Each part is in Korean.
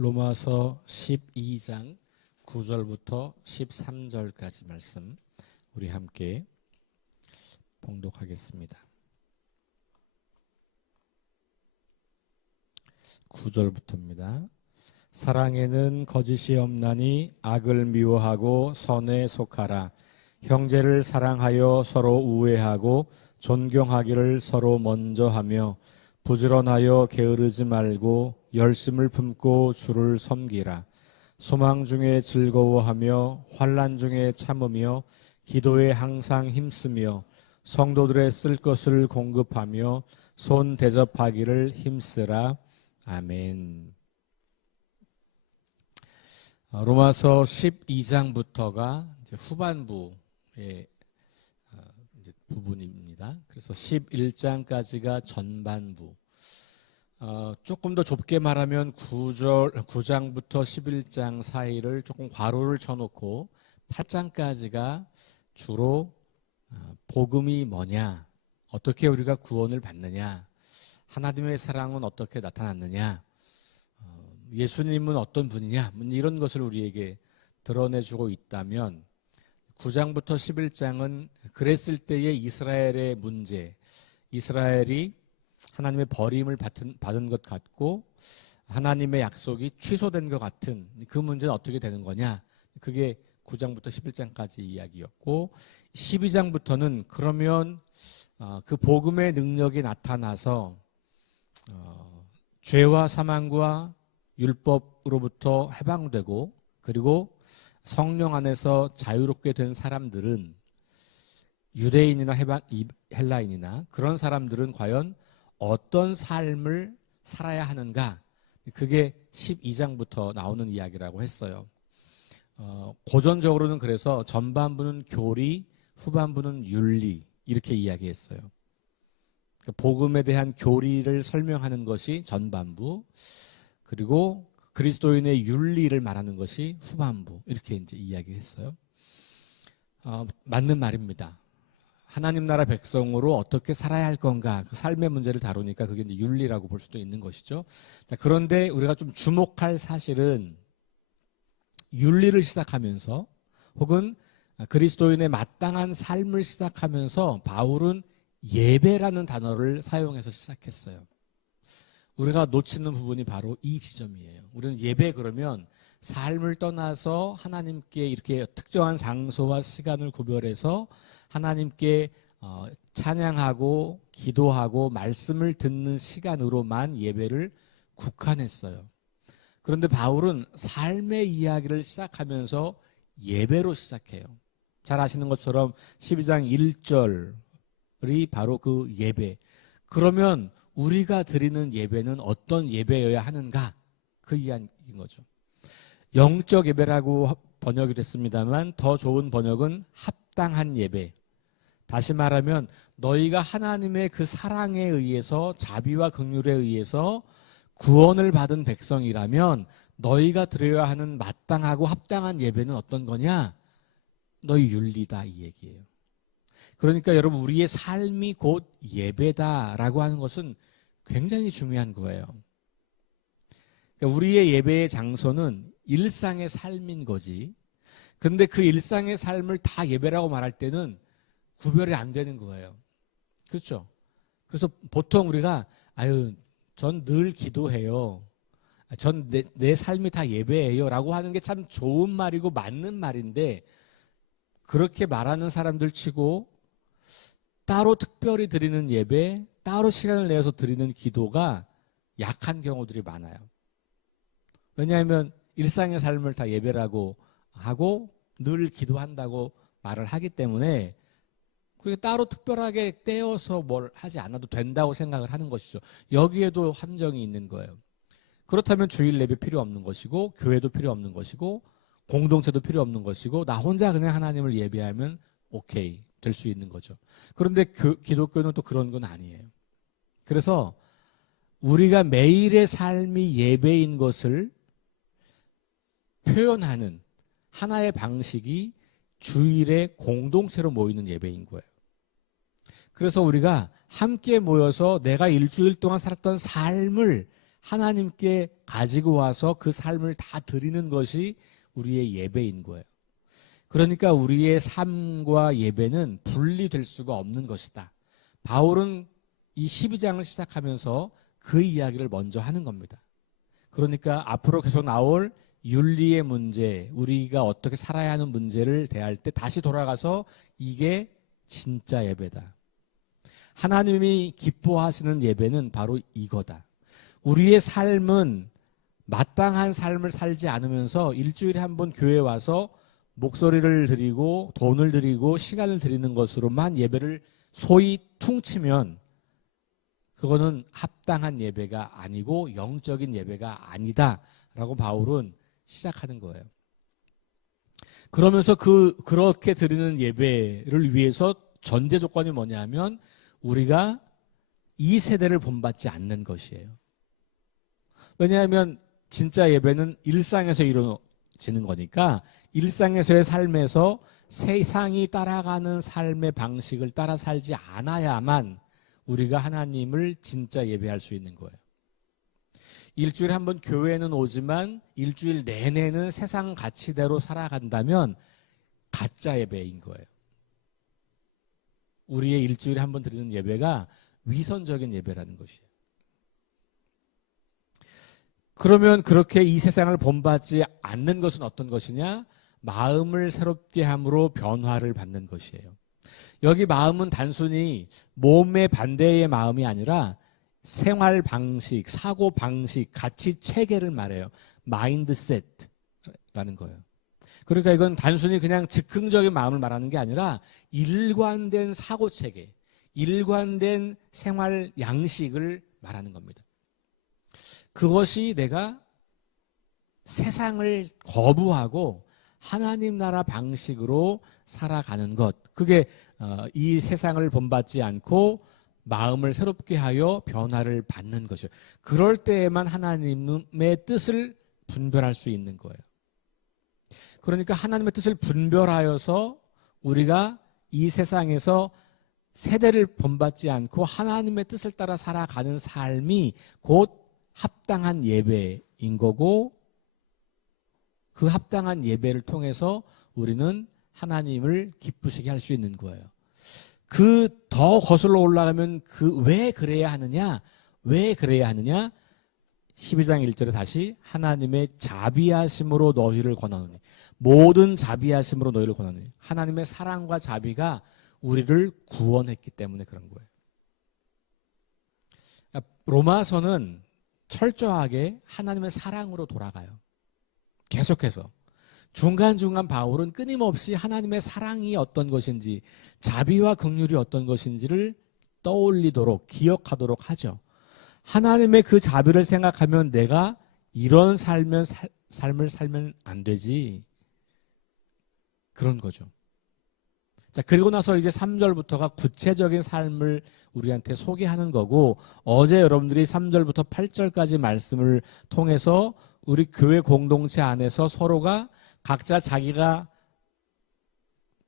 로마서 12장 9절부터 13절까지 말씀 우리 함께 봉독하겠습니다. 9절부터입니다. 사랑에는 거짓이 없나니 악을 미워하고 선에 속하라. 형제를 사랑하여 서로 우애하고 존경하기를 서로 먼저 하며 부지런하여 게으르지 말고 열심을 품고 주를 섬기라. 소망 중에 즐거워하며 환난 중에 참으며 기도에 항상 힘쓰며 성도들의 쓸 것을 공급하며 손 대접하기를 힘쓰라. 아멘. 로마서 12장부터가 후반부의 부분입니다. 그래서 11장까지가 전반부. 조금 더 좁게 말하면 9장부터 11장 사이를 조금 괄호를 쳐놓고 8장까지가 주로 복음이 뭐냐, 어떻게 우리가 구원을 받느냐, 하나님의 사랑은 어떻게 나타났느냐, 예수님은 어떤 분이냐, 이런 것을 우리에게 드러내주고 있다면 9장부터 11장은 그랬을 때의 이스라엘의 문제, 이스라엘이 하나님의 버림을 받은 것 같고 하나님의 약속이 취소된 것 같은 그 문제는 어떻게 되는 거냐, 그게 9장부터 11장까지 이야기였고 12장부터는 그러면 그 복음의 능력이 나타나서 죄와 사망과 율법으로부터 해방되고 그리고 성령 안에서 자유롭게 된 사람들은 유대인이나 헬라인이나 그런 사람들은 과연 어떤 삶을 살아야 하는가, 그게 12장부터 나오는 이야기라고 했어요. 고전적으로는 그래서 전반부는 교리, 후반부는 윤리 이렇게 이야기했어요. 복음에 대한 교리를 설명하는 것이 전반부, 그리고 그리스도인의 윤리를 말하는 것이 후반부, 이렇게 이제 이야기했어요. 맞는 말입니다. 하나님 나라 백성으로 어떻게 살아야 할 건가, 그 삶의 문제를 다루니까 그게 이제 윤리라고 볼 수도 있는 것이죠. 그런데 우리가 좀 주목할 사실은 윤리를 시작하면서 혹은 그리스도인의 마땅한 삶을 시작하면서 바울은 예배라는 단어를 사용해서 시작했어요. 우리가 놓치는 부분이 바로 이 지점이에요. 우리는 예배 그러면 삶을 떠나서 하나님께 이렇게 특정한 장소와 시간을 구별해서 하나님께 찬양하고 기도하고 말씀을 듣는 시간으로만 예배를 국한했어요. 그런데 바울은 삶의 이야기를 시작하면서 예배로 시작해요. 잘 아시는 것처럼 12장 1절이 바로 그 예배. 그러면 우리가 드리는 예배는 어떤 예배여야 하는가? 그 이야기인 거죠. 영적 예배라고 번역이 됐습니다만 더 좋은 번역은 합당한 예배. 다시 말하면 너희가 하나님의 그 사랑에 의해서, 자비와 긍휼에 의해서 구원을 받은 백성이라면 너희가 드려야 하는 마땅하고 합당한 예배는 어떤 거냐? 너희 윤리다, 이 얘기예요. 그러니까 여러분, 우리의 삶이 곧 예배다라고 하는 것은 굉장히 중요한 거예요. 그러니까 우리의 예배의 장소는 일상의 삶인 거지. 근데 그 일상의 삶을 다 예배라고 말할 때는 구별이 안 되는 거예요. 그렇죠? 그래서 보통 우리가 전 늘 기도해요. 전 내 삶이 다 예배예요 라고 하는 게 참 좋은 말이고 맞는 말인데, 그렇게 말하는 사람들 치고 따로 특별히 드리는 예배, 따로 시간을 내어서 드리는 기도가 약한 경우들이 많아요. 왜냐하면 일상의 삶을 다 예배라고 하고 늘 기도한다고 말을 하기 때문에 그게 따로 특별하게 떼어서 뭘 하지 않아도 된다고 생각을 하는 것이죠. 여기에도 함정이 있는 거예요. 그렇다면 주일 예배 필요 없는 것이고 교회도 필요 없는 것이고 공동체도 필요 없는 것이고 나 혼자 그냥 하나님을 예배하면 오케이 될 수 있는 거죠. 그런데 기독교는 또 그런 건 아니에요. 그래서 우리가 매일의 삶이 예배인 것을 표현하는 하나의 방식이 주일에 공동체로 모이는 예배인 거예요. 그래서 우리가 함께 모여서 내가 일주일 동안 살았던 삶을 하나님께 가지고 와서 그 삶을 다 드리는 것이 우리의 예배인 거예요. 그러니까 우리의 삶과 예배는 분리될 수가 없는 것이다. 바울은 이 12장을 시작하면서 그 이야기를 먼저 하는 겁니다. 그러니까 앞으로 계속 나올 윤리의 문제, 우리가 어떻게 살아야 하는 문제를 대할 때 다시 돌아가서 이게 진짜 예배다. 하나님이 기뻐하시는 예배는 바로 이거다. 우리의 삶은 마땅한 삶을 살지 않으면서 일주일에 한 번 교회에 와서 목소리를 드리고 돈을 드리고 시간을 드리는 것으로만 예배를 소위 퉁치면 그거는 합당한 예배가 아니고 영적인 예배가 아니다라고 바울은 시작하는 거예요. 그러면서 그렇게 드리는 예배를 위해서 전제 조건이 뭐냐면 우리가 이 세대를 본받지 않는 것이에요. 왜냐하면 진짜 예배는 일상에서 이루어지는 거니까 일상에서의 삶에서 세상이 따라가는 삶의 방식을 따라 살지 않아야만 우리가 하나님을 진짜 예배할 수 있는 거예요. 일주일에 한 번 교회는 오지만 일주일 내내는 세상 가치대로 살아간다면 가짜 예배인 거예요. 우리의 일주일에 한 번 드리는 예배가 위선적인 예배라는 것이에요. 그러면 그렇게 이 세상을 본받지 않는 것은 어떤 것이냐? 마음을 새롭게 함으로 변화를 받는 것이에요. 여기 마음은 단순히 몸의 반대의 마음이 아니라 생활 방식, 사고 방식, 가치 체계를 말해요. 마인드셋라는 거예요. 그러니까 이건 단순히 그냥 즉흥적인 마음을 말하는 게 아니라 일관된 사고 체계, 일관된 생활 양식을 말하는 겁니다. 그것이 내가 세상을 거부하고 하나님 나라 방식으로 살아가는 것. 그게 이 세상을 본받지 않고 마음을 새롭게 하여 변화를 받는 것이에요. 그럴 때에만 하나님의 뜻을 분별할 수 있는 거예요. 그러니까 하나님의 뜻을 분별하여서 우리가 이 세상에서 세대를 본받지 않고 하나님의 뜻을 따라 살아가는 삶이 곧 합당한 예배인 거고, 그 합당한 예배를 통해서 우리는 하나님을 기쁘시게 할 수 있는 거예요. 그 더 거슬러 올라가면 왜 그래야 하느냐? 왜 그래야 하느냐? 12장 1절에 다시 하나님의 자비하심으로 너희를 권하노니, 모든 자비하심으로 너희를 권하노니, 하나님의 사랑과 자비가 우리를 구원했기 때문에 그런 거예요. 로마서는 철저하게 하나님의 사랑으로 돌아가요. 계속해서. 중간중간 바울은 끊임없이 하나님의 사랑이 어떤 것인지, 자비와 긍휼이 어떤 것인지를 떠올리도록, 기억하도록 하죠. 하나님의 그 자비를 생각하면 내가 이런 삶을 살면 안 되지. 그런 거죠. 자, 그리고 나서 이제 3절부터가 구체적인 삶을 우리한테 소개하는 거고, 어제 여러분들이 3절부터 8절까지 말씀을 통해서 우리 교회 공동체 안에서 서로가 각자 자기가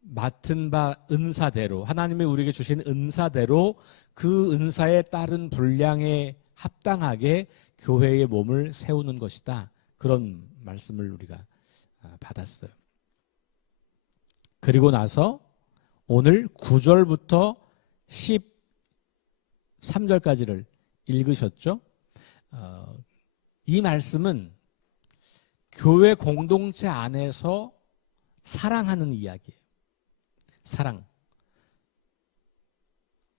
맡은 바 은사대로, 하나님이 우리에게 주신 은사대로 그 은사에 따른 분량에 합당하게 교회의 몸을 세우는 것이다. 그런 말씀을 우리가 받았어요. 그리고 나서 오늘 9절부터 13절까지를 읽으셨죠? 이 말씀은 교회 공동체 안에서 사랑하는 이야기예요. 사랑.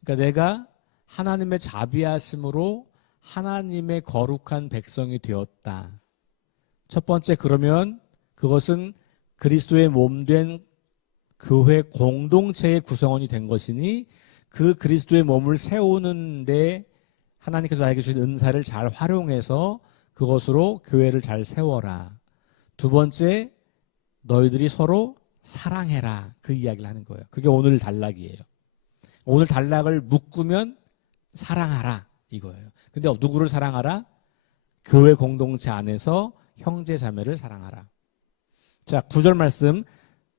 그러니까 내가 하나님의 자비하심으로 하나님의 거룩한 백성이 되었다. 첫 번째, 그러면 그것은 그리스도의 몸된 교회 공동체의 구성원이 된 것이니 그 그리스도의 몸을 세우는데 하나님께서 나에게 주신 은사를 잘 활용해서 그것으로 교회를 잘 세워라. 두 번째, 너희들이 서로 사랑해라. 그 이야기를 하는 거예요. 그게 오늘 단락이에요. 오늘 단락을 묶으면 사랑하라 이거예요. 근데 누구를 사랑하라? 교회 공동체 안에서 형제 자매를 사랑하라. 자, 9절 말씀.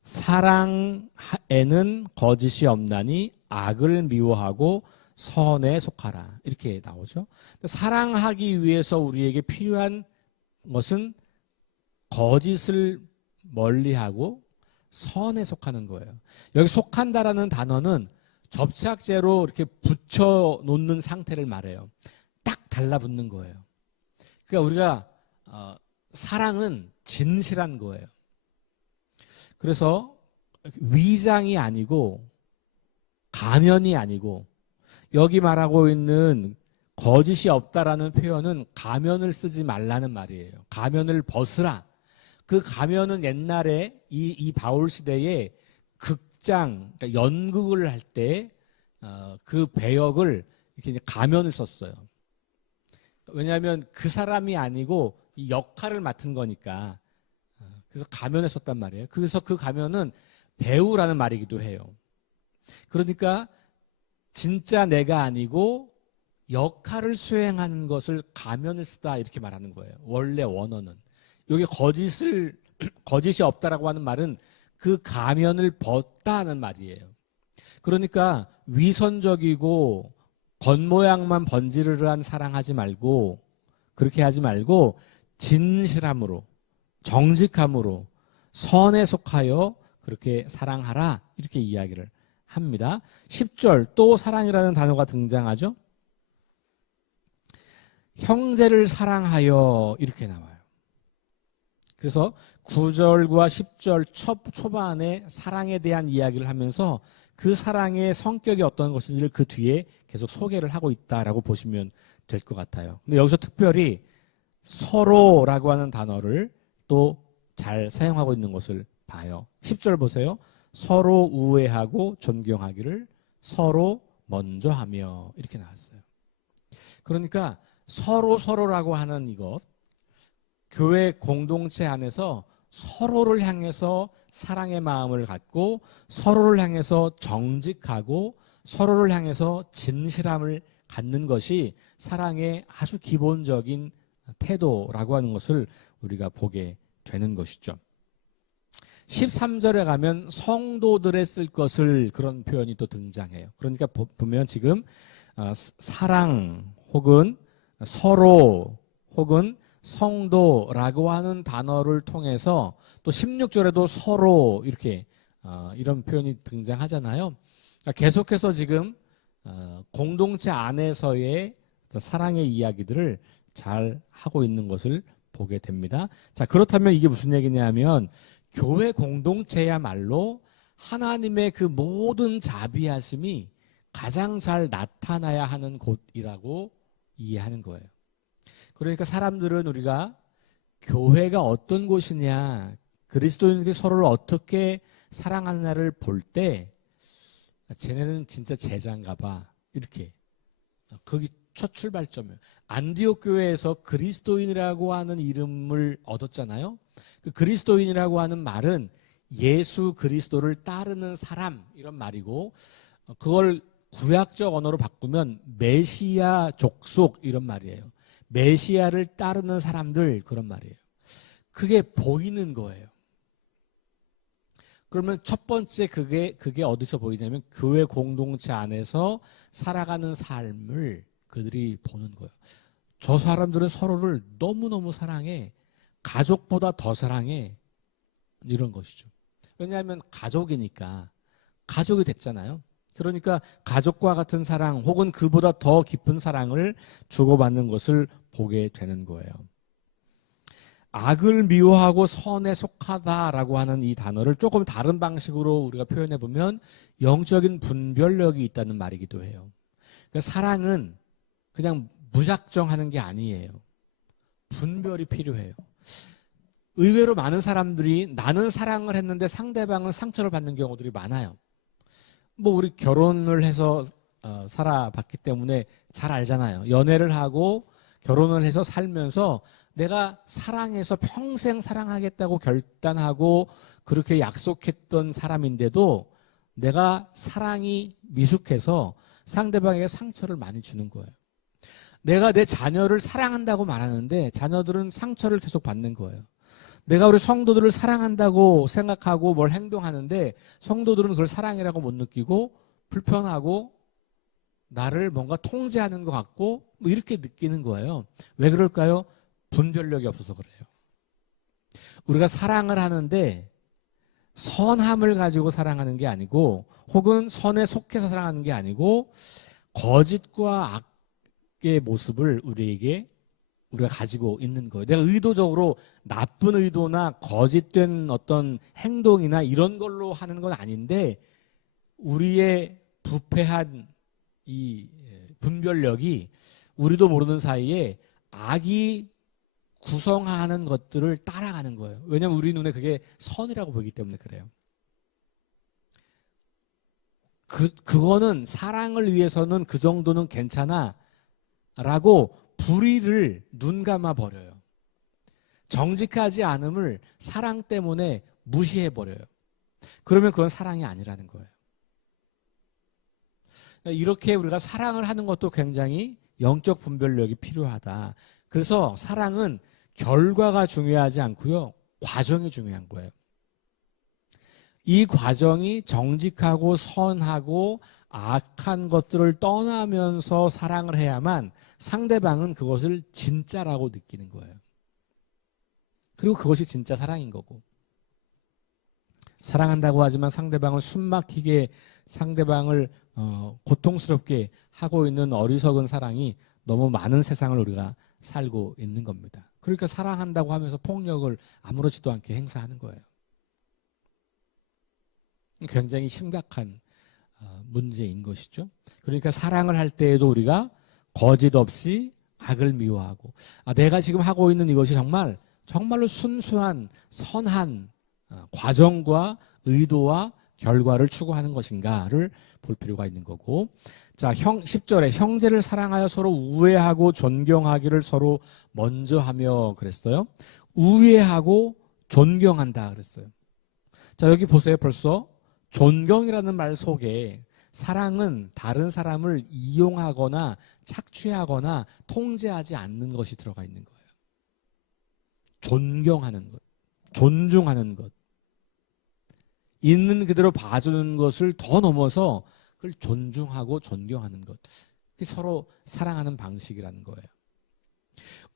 사랑에는 거짓이 없나니 악을 미워하고 선에 속하라. 이렇게 나오죠. 사랑하기 위해서 우리에게 필요한 것은 거짓을 멀리하고 선에 속하는 거예요. 여기 속한다라는 단어는 접착제로 이렇게 붙여 놓는 상태를 말해요. 딱 달라붙는 거예요. 그러니까 우리가 사랑은 진실한 거예요. 그래서 위장이 아니고 가면이 아니고 여기 말하고 있는 거짓이 없다라는 표현은 가면을 쓰지 말라는 말이에요. 가면을 벗으라. 그 가면은 옛날에 이 바울 시대에 극장, 그러니까 연극을 할 때 그 배역을 이렇게 이제 가면을 썼어요. 왜냐하면 그 사람이 아니고 이 역할을 맡은 거니까. 그래서 가면을 썼단 말이에요. 그래서 그 가면은 배우라는 말이기도 해요. 그러니까 진짜 내가 아니고 역할을 수행하는 것을 가면을 쓰다 이렇게 말하는 거예요. 원래 원어는. 여기 거짓이 없다라고 하는 말은 그 가면을 벗다는 말이에요. 그러니까 위선적이고 겉모양만 번지르르한 사랑하지 말고 그렇게 하지 말고 진실함으로 정직함으로 선에 속하여 그렇게 사랑하라 이렇게 이야기를 합니다. 10절 또 사랑이라는 단어가 등장하죠. 형제를 사랑하여 이렇게 나와요. 그래서 9절과 10절 초반에 사랑에 대한 이야기를 하면서 그 사랑의 성격이 어떤 것인지를 그 뒤에 계속 소개를 하고 있다라고 보시면 될 것 같아요. 근데 여기서 특별히 서로라고 하는 단어를 또 잘 사용하고 있는 것을 봐요. 10절 보세요. 서로 우애하고 존경하기를 서로 먼저 하며 이렇게 나왔어요. 그러니까 서로라고 하는 이것, 교회 공동체 안에서 서로를 향해서 사랑의 마음을 갖고 서로를 향해서 정직하고 서로를 향해서 진실함을 갖는 것이 사랑의 아주 기본적인 태도라고 하는 것을 우리가 보게 되는 것이죠. 13절에 가면 성도들의 쓸 것을 그런 표현이 또 등장해요. 그러니까 보면 지금 사랑 혹은 서로 혹은 성도라고 하는 단어를 통해서 또 16절에도 서로 이렇게 이런 표현이 등장하잖아요. 그러니까 계속해서 지금 공동체 안에서의 사랑의 이야기들을 잘 하고 있는 것을 보게 됩니다. 자, 그렇다면 이게 무슨 얘기냐면 교회 공동체야말로 하나님의 그 모든 자비하심이 가장 잘 나타나야 하는 곳이라고 이해하는 거예요. 그러니까 사람들은 우리가 교회가 어떤 곳이냐, 그리스도인들이 서로를 어떻게 사랑하느냐를 볼 때 쟤네는 진짜 제자인가 봐. 이렇게. 거기 첫 출발점이에요. 안디옥 교회에서 그리스도인이라고 하는 이름을 얻었잖아요. 그 그리스도인이라고 하는 말은 예수 그리스도를 따르는 사람 이런 말이고 그걸 구약적 언어로 바꾸면 메시아 족속 이런 말이에요. 메시아를 따르는 사람들 그런 말이에요. 그게 보이는 거예요. 그러면 첫 번째 그게 어디서 보이냐면 교회 공동체 안에서 살아가는 삶을 그들이 보는 거예요. 저 사람들은 서로를 너무너무 사랑해. 가족보다 더 사랑해. 이런 것이죠. 왜냐하면 가족이니까. 가족이 됐잖아요. 그러니까 가족과 같은 사랑 혹은 그보다 더 깊은 사랑을 주고받는 것을 보게 되는 거예요. 악을 미워하고 선에 속하다라고 하는 이 단어를 조금 다른 방식으로 우리가 표현해 보면 영적인 분별력이 있다는 말이기도 해요. 그러니까 사랑은 그냥 무작정 하는 게 아니에요. 분별이 필요해요. 의외로 많은 사람들이 나는 사랑을 했는데 상대방은 상처를 받는 경우들이 많아요. 뭐 우리 결혼을 해서 살아봤기 때문에 잘 알잖아요. 연애를 하고 결혼을 해서 살면서 내가 사랑해서 평생 사랑하겠다고 결단하고 그렇게 약속했던 사람인데도 내가 사랑이 미숙해서 상대방에게 상처를 많이 주는 거예요. 내가 내 자녀를 사랑한다고 말하는데 자녀들은 상처를 계속 받는 거예요. 내가 우리 성도들을 사랑한다고 생각하고 뭘 행동하는데 성도들은 그걸 사랑이라고 못 느끼고 불편하고 나를 뭔가 통제하는 것 같고 뭐 이렇게 느끼는 거예요. 왜 그럴까요? 분별력이 없어서 그래요. 우리가 사랑을 하는데 선함을 가지고 사랑하는 게 아니고 혹은 선에 속해서 사랑하는 게 아니고 거짓과 악의 모습을 우리가 가지고 있는 거예요. 내가 의도적으로 나쁜 의도나 거짓된 어떤 행동이나 이런 걸로 하는 건 아닌데 우리의 부패한 이 분별력이 우리도 모르는 사이에 악이 구성하는 것들을 따라가는 거예요. 왜냐하면 우리 눈에 그게 선이라고 보이기 때문에 그래요. 그거는 사랑을 위해서는 그 정도는 괜찮아 라고 불의를 눈 감아 버려요. 정직하지 않음을 사랑 때문에 무시해 버려요. 그러면 그건 사랑이 아니라는 거예요. 이렇게 우리가 사랑을 하는 것도 굉장히 영적 분별력이 필요하다. 그래서 사랑은 결과가 중요하지 않고요. 과정이 중요한 거예요. 이 과정이 정직하고 선하고 악한 것들을 떠나면서 사랑을 해야만 상대방은 그것을 진짜라고 느끼는 거예요. 그리고 그것이 진짜 사랑인 거고. 사랑한다고 하지만 상대방을 숨막히게 상대방을 고통스럽게 하고 있는 어리석은 사랑이 너무 많은 세상을 우리가 살고 있는 겁니다. 그러니까 사랑한다고 하면서 폭력을 아무렇지도 않게 행사하는 거예요. 굉장히 심각한 문제인 것이죠. 그러니까 사랑을 할 때에도 우리가 거짓 없이 악을 미워하고 내가 지금 하고 있는 이것이 정말로 순수한 선한 과정과 의도와 결과를 추구하는 것인가를 볼 필요가 있는 거고. 자, 10절에 형제를 사랑하여 서로 우애하고 존경하기를 서로 먼저 하며 그랬어요. 우애하고 존경한다 그랬어요. 자, 여기 보세요. 벌써 존경이라는 말 속에 사랑은 다른 사람을 이용하거나 착취하거나 통제하지 않는 것이 들어가 있는 거예요. 존경하는 것, 존중하는 것, 있는 그대로 봐주는 것을 더 넘어서 그걸 존중하고 존경하는 것. 서로 사랑하는 방식이라는 거예요.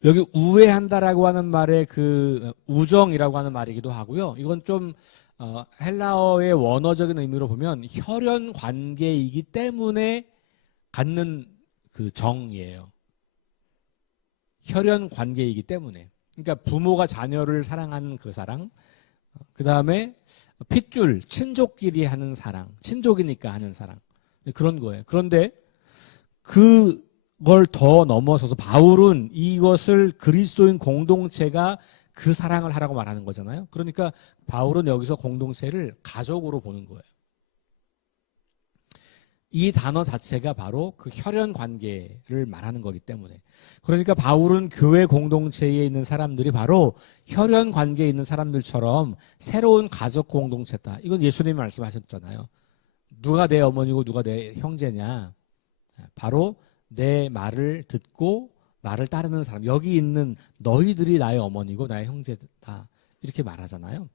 여기 우애한다라고 하는 말의 그 우정이라고 하는 말이기도 하고요. 이건 좀 헬라어의 원어적인 의미로 보면 혈연 관계이기 때문에 갖는 그 정이에요. 혈연 관계이기 때문에. 그러니까 부모가 자녀를 사랑하는 그 사랑, 그 다음에 핏줄, 친족끼리 하는 사랑, 친족이니까 하는 사랑, 그런 거예요. 그런데 그걸 더 넘어서서 바울은 이것을 그리스도인 공동체가 그 사랑을 하라고 말하는 거잖아요. 그러니까 바울은 여기서 공동체를 가족으로 보는 거예요. 이 단어 자체가 바로 그 혈연 관계를 말하는 거기 때문에. 그러니까 바울은 교회 공동체에 있는 사람들이 바로 혈연 관계에 있는 사람들처럼 새로운 가족 공동체다. 이건 예수님이 말씀하셨잖아요. 누가 내 어머니고 누가 내 형제냐. 바로 내 말을 듣고 나를 따르는 사람. 여기 있는 너희들이 나의 어머니고 나의 형제다. 이렇게 말하잖아요.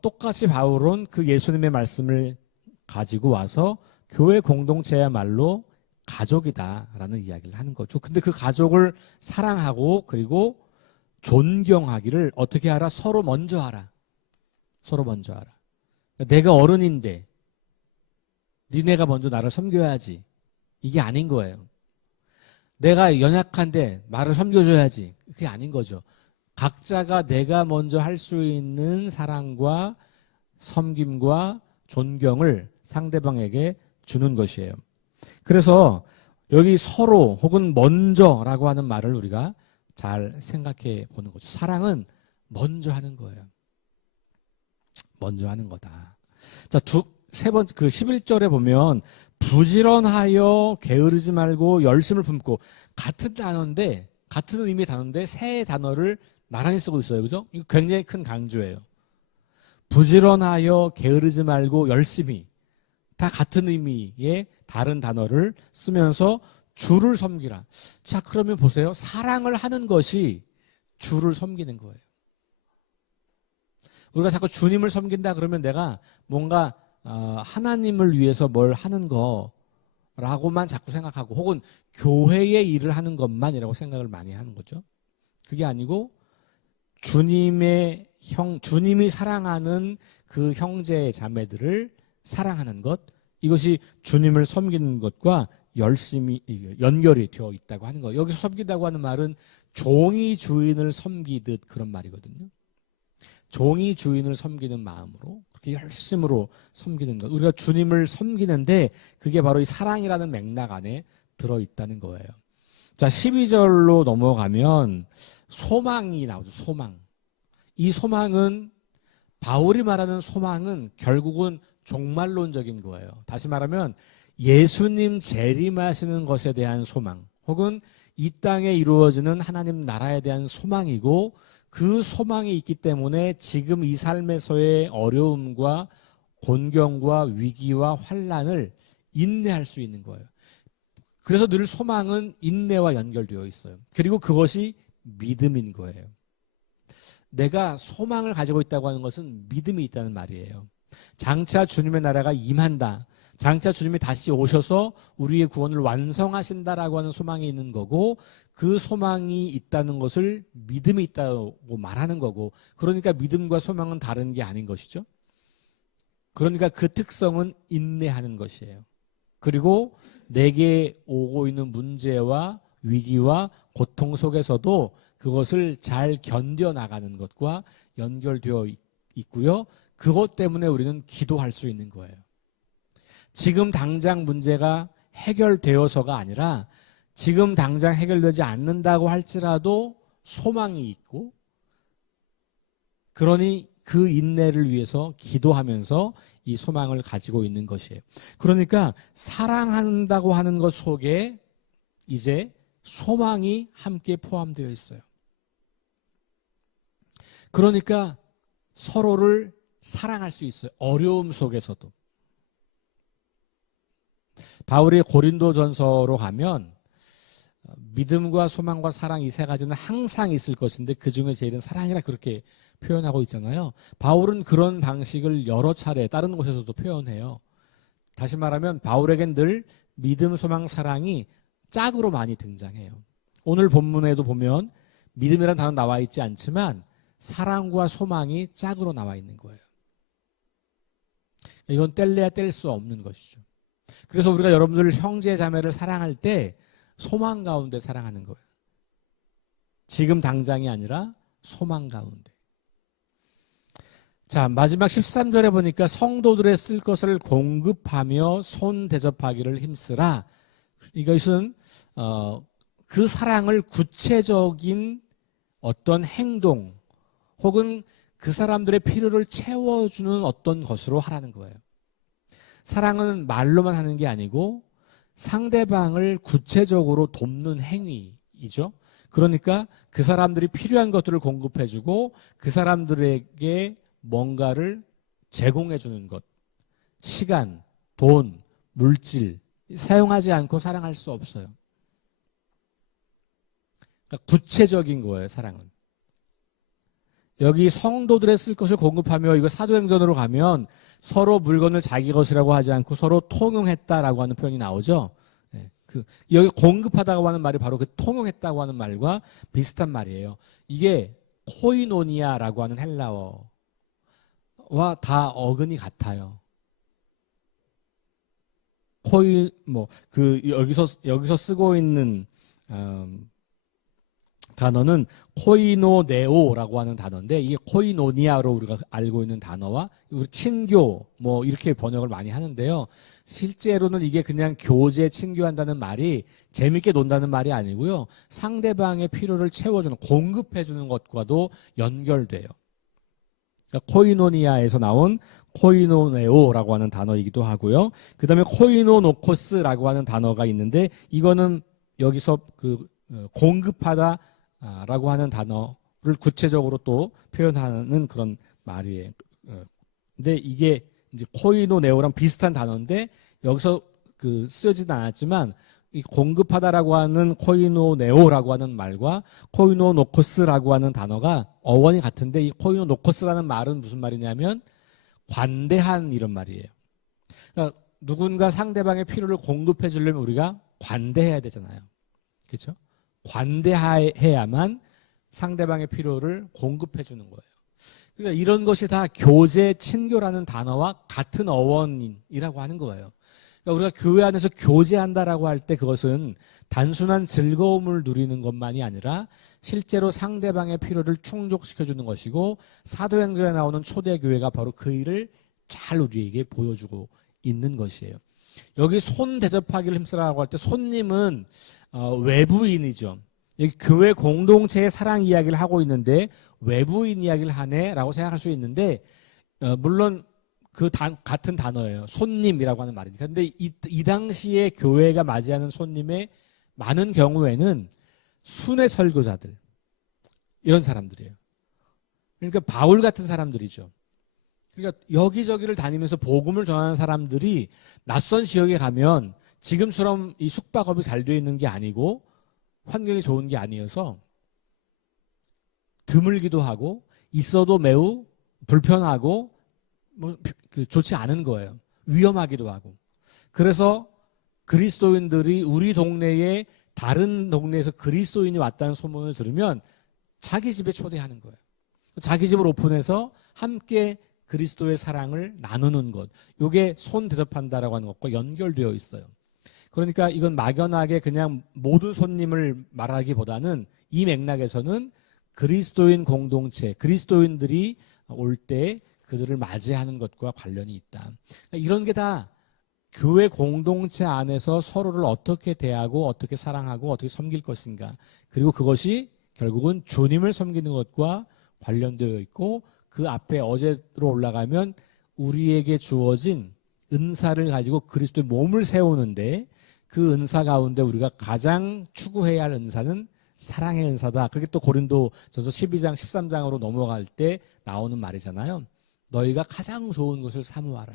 똑같이 바울은 그 예수님의 말씀을 가지고 와서 교회 공동체야말로 가족이다라는 이야기를 하는 거죠. 근데 그 가족을 사랑하고 그리고 존경하기를 어떻게 하라? 서로 먼저 하라. 서로 먼저 하라. 내가 어른인데 니네가 먼저 나를 섬겨야지. 이게 아닌 거예요. 내가 연약한데 나를 섬겨줘야지. 그게 아닌 거죠. 각자가 내가 먼저 할 수 있는 사랑과 섬김과 존경을 상대방에게 주는 것이에요. 그래서 여기 서로 혹은 먼저라고 하는 말을 우리가 잘 생각해 보는 거죠. 사랑은 먼저 하는 거예요. 먼저 하는 거다. 자, 세 번째, 그 11절에 보면 부지런하여 게으르지 말고 열심을 품고 같은 단어인데, 같은 의미의 단어인데 세 단어를 나란히 쓰고 있어요. 그죠? 이거 굉장히 큰 강조예요. 부지런하여 게으르지 말고 열심히. 다 같은 의미의 다른 단어를 쓰면서 주를 섬기라. 자, 그러면 보세요. 사랑을 하는 것이 주를 섬기는 거예요. 우리가 자꾸 주님을 섬긴다 그러면 내가 뭔가 하나님을 위해서 뭘 하는 거라고 라고만 자꾸 생각하고 혹은 교회의 일을 하는 것만이라고 생각을 많이 하는 거죠. 그게 아니고 주님이 사랑하는 그 형제 자매들을 사랑하는 것, 이것이 주님을 섬기는 것과 열심히 연결이 되어 있다고 하는 거. 여기서 섬긴다고 하는 말은 종이 주인을 섬기듯 그런 말이거든요. 종이 주인을 섬기는 마음으로 그렇게 열심으로 섬기는 것. 우리가 주님을 섬기는데 그게 바로 이 사랑이라는 맥락 안에 들어있다는 거예요. 자, 12절로 넘어가면 소망이 나오죠. 소망. 이 소망은, 바울이 말하는 소망은 결국은 종말론적인 거예요. 다시 말하면 예수님 재림하시는 것에 대한 소망, 혹은 이 땅에 이루어지는 하나님 나라에 대한 소망이고, 그 소망이 있기 때문에 지금 이 삶에서의 어려움과 곤경과 위기와 환난을 인내할 수 있는 거예요. 그래서 늘 소망은 인내와 연결되어 있어요. 그리고 그것이 믿음인 거예요. 내가 소망을 가지고 있다고 하는 것은 믿음이 있다는 말이에요. 장차 주님의 나라가 임한다. 장차 주님이 다시 오셔서 우리의 구원을 완성하신다라고 하는 소망이 있는 거고, 그 소망이 있다는 것을 믿음이 있다고 말하는 거고, 그러니까 믿음과 소망은 다른 게 아닌 것이죠. 그러니까 그 특성은 인내하는 것이에요. 그리고 내게 오고 있는 문제와 위기와 고통 속에서도 그것을 잘 견뎌나가는 것과 연결되어 있고요. 그것 때문에 우리는 기도할 수 있는 거예요. 지금 당장 문제가 해결되어서가 아니라 지금 당장 해결되지 않는다고 할지라도 소망이 있고, 그러니 그 인내를 위해서 기도하면서 이 소망을 가지고 있는 것이에요. 그러니까 사랑한다고 하는 것 속에 이제 소망이 함께 포함되어 있어요. 그러니까 서로를 사랑할 수 있어요. 어려움 속에서도. 바울이 고린도전서로 가면 믿음과 소망과 사랑, 이 세 가지는 항상 있을 것인데 그 중에 제일은 사랑이라 그렇게 표현하고 있잖아요. 바울은 그런 방식을 여러 차례 다른 곳에서도 표현해요. 다시 말하면 바울에겐 늘 믿음, 소망, 사랑이 짝으로 많이 등장해요. 오늘 본문에도 보면 믿음이라는 단어 나와 있지 않지만 사랑과 소망이 짝으로 나와 있는 거예요. 이건 뗄래야 뗄 수 없는 것이죠. 그래서 우리가 여러분들 형제 자매를 사랑할 때 소망 가운데 사랑하는 거예요. 지금 당장이 아니라 소망 가운데. 자, 마지막 13절에 보니까 성도들의 쓸 것을 공급하며 손 대접하기를 힘쓰라. 이것은 그 사랑을 구체적인 어떤 행동 혹은 그 사람들의 필요를 채워주는 어떤 것으로 하라는 거예요. 사랑은 말로만 하는 게 아니고 상대방을 구체적으로 돕는 행위이죠. 그러니까 그 사람들이 필요한 것들을 공급해주고 그 사람들에게 뭔가를 제공해주는 것, 시간, 돈, 물질, 사용하지 않고 사랑할 수 없어요. 그러니까 구체적인 거예요, 사랑은. 여기 성도들의 쓸 것을 공급하며, 이거 사도행전으로 가면 서로 물건을 자기 것이라고 하지 않고 서로 통용했다라고 하는 표현이 나오죠. 여기 공급하다고 하는 말이 바로 그 통용했다고 하는 말과 비슷한 말이에요. 이게 코이노니아라고 하는 헬라어와 다 어근이 같아요. 여기서 쓰고 있는 단어는 코이노네오라고 하는 단어인데, 이게 코이노니아로 우리가 알고 있는 단어와 우리 친교 이렇게 번역을 많이 하는데요. 실제로는 이게 그냥 교제, 친교한다는 말이 재밌게 논다는 말이 아니고요. 상대방의 필요를 채워주는, 공급해주는 것과도 연결돼요. 그러니까 코이노니아에서 나온 코이노네오라고 하는 단어이기도 하고요. 그 다음에 코이노노코스라고 하는 단어가 있는데, 이거는 여기서 공급하다 라고 하는 단어를 구체적으로 또 표현하는 그런 말이에요. 근데 이게 이제 코이노네오랑 비슷한 단어인데 여기서 쓰여지는 않았지만, 이 공급하다라고 하는 코이노네오라고 하는 말과 코이노노코스라고 하는 단어가 어원이 같은데, 이 코이노노코스라는 말은 무슨 말이냐면 관대한 이런 말이에요. 그러니까 누군가 상대방의 필요를 공급해 주려면 우리가 관대해야 되잖아요. 그렇죠? 관대해야만 상대방의 필요를 공급해 주는 거예요. 그러니까 이런 것이 다 교제, 친교라는 단어와 같은 어원이라고 하는 거예요. 그러니까 우리가 교회 안에서 교제한다라고 할 때 그것은 단순한 즐거움을 누리는 것만이 아니라 실제로 상대방의 필요를 충족시켜주는 것이고, 사도행전에 나오는 초대교회가 바로 그 일을 잘 우리에게 보여주고 있는 것이에요. 여기 손 대접하기를 힘쓰라고 할 때 손님은 외부인이죠. 여기 교회 공동체의 사랑 이야기를 하고 있는데 외부인 이야기를 하네라고 생각할 수 있는데, 물론 같은 단어예요. 손님이라고 하는 말이니까. 근데 이 당시에 교회가 맞이하는 손님의 많은 경우에는 순회 설교자들, 이런 사람들이에요. 그러니까 바울 같은 사람들이죠. 그러니까 여기저기를 다니면서 복음을 전하는 사람들이 낯선 지역에 가면 지금처럼 이 숙박업이 잘 되어 있는 게 아니고 환경이 좋은 게 아니어서 드물기도 하고 있어도 매우 불편하고 좋지 않은 거예요. 위험하기도 하고. 그래서 그리스도인들이 우리 동네에 다른 동네에서 그리스도인이 왔다는 소문을 들으면 자기 집에 초대하는 거예요. 자기 집을 오픈해서 함께 그리스도의 사랑을 나누는 것. 이게 손 대접한다라고 하는 것과 연결되어 있어요. 그러니까 이건 막연하게 그냥 모든 손님을 말하기보다는 이 맥락에서는 그리스도인 공동체, 그리스도인들이 올 때 그들을 맞이하는 것과 관련이 있다. 그러니까 이런 게 다 교회 공동체 안에서 서로를 어떻게 대하고 어떻게 사랑하고 어떻게 섬길 것인가, 그리고 그것이 결국은 주님을 섬기는 것과 관련되어 있고, 그 앞에 어제로 올라가면 우리에게 주어진 은사를 가지고 그리스도의 몸을 세우는데, 그 은사 가운데 우리가 가장 추구해야 할 은사는 사랑의 은사다. 그게 또 고린도전서 12장 13장으로 넘어갈 때 나오는 말이잖아요. 너희가 가장 좋은 것을 사모하라.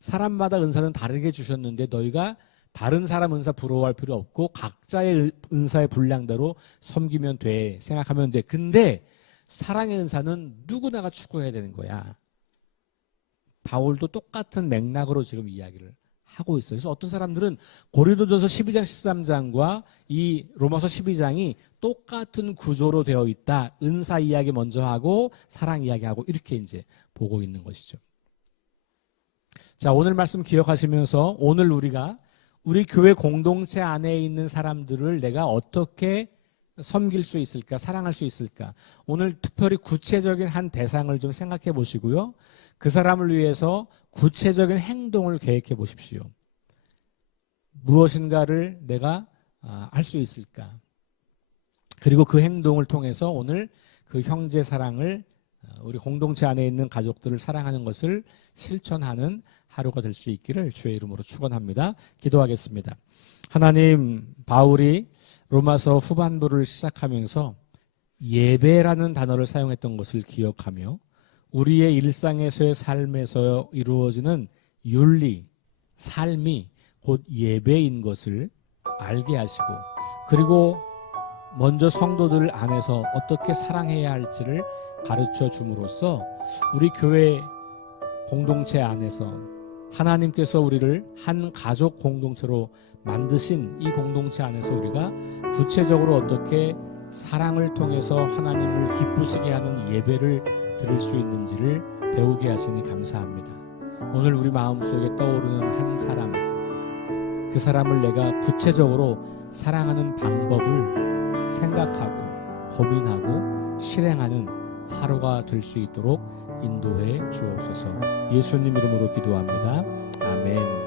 사람마다 은사는 다르게 주셨는데 너희가 다른 사람 은사 부러워할 필요 없고 각자의 은사의 분량대로 섬기면 돼, 생각하면 돼. 근데 사랑의 은사는 누구나가 추구해야 되는 거야. 바울도 똑같은 맥락으로 지금 이야기를 하고 있어요. 그래서 어떤 사람들은 고린도전서 12장 13장과 이 로마서 12장이 똑같은 구조로 되어 있다. 은사 이야기 먼저 하고 사랑 이야기하고 이렇게 이제 보고 있는 것이죠. 자, 오늘 말씀 기억하시면서 오늘 우리가 우리 교회 공동체 안에 있는 사람들을 내가 어떻게 섬길 수 있을까, 사랑할 수 있을까, 오늘 특별히 구체적인 한 대상을 좀 생각해 보시고요. 그 사람을 위해서 구체적인 행동을 계획해 보십시오. 무엇인가를 내가 할 수 있을까? 그리고 그 행동을 통해서 오늘 그 형제 사랑을, 우리 공동체 안에 있는 가족들을 사랑하는 것을 실천하는 하루가 될 수 있기를 주의 이름으로 축원합니다. 기도하겠습니다. 하나님, 바울이 로마서 후반부를 시작하면서 예배라는 단어를 사용했던 것을 기억하며 우리의 일상에서의 삶에서 이루어지는 윤리, 삶이 곧 예배인 것을 알게 하시고, 그리고 먼저 성도들 안에서 어떻게 사랑해야 할지를 가르쳐 줌으로써 우리 교회 공동체 안에서 하나님께서 우리를 한 가족 공동체로 만드신 이 공동체 안에서 우리가 구체적으로 어떻게 사랑을 통해서 하나님을 기쁘시게 하는 예배를 드릴 수 있는지를 배우게 하시니 감사합니다. 오늘 우리 마음속에 떠오르는 한 사람, 그 사람을 내가 구체적으로 사랑하는 방법을 생각하고 고민하고 실행하는 하루가 될 수 있도록 인도해 주옵소서. 예수님 이름으로 기도합니다. 아멘.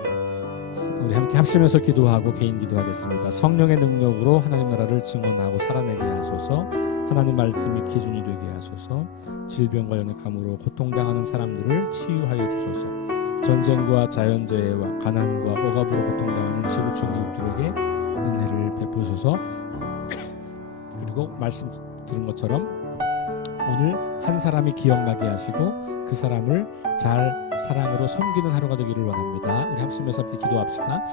우리 함께 합심해서 기도하고 개인 기도하겠습니다. 성령의 능력으로 하나님 나라를 증언하고 살아내게 하소서. 하나님 말씀이 기준이 되게 하소서. 질병과 연약함으로 고통당하는 사람들을 치유하여 주소서. 전쟁과 자연재해와 가난과 억압으로 고통당하는 지구촌 이웃들에게 은혜를 베푸소서. 그리고 말씀 들은 것처럼 오늘 한 사람이 기억나게 하시고 그 사람을 잘 사랑으로 섬기는 하루가 되기를 원합니다. 우리 합심해서 함께 기도합시다.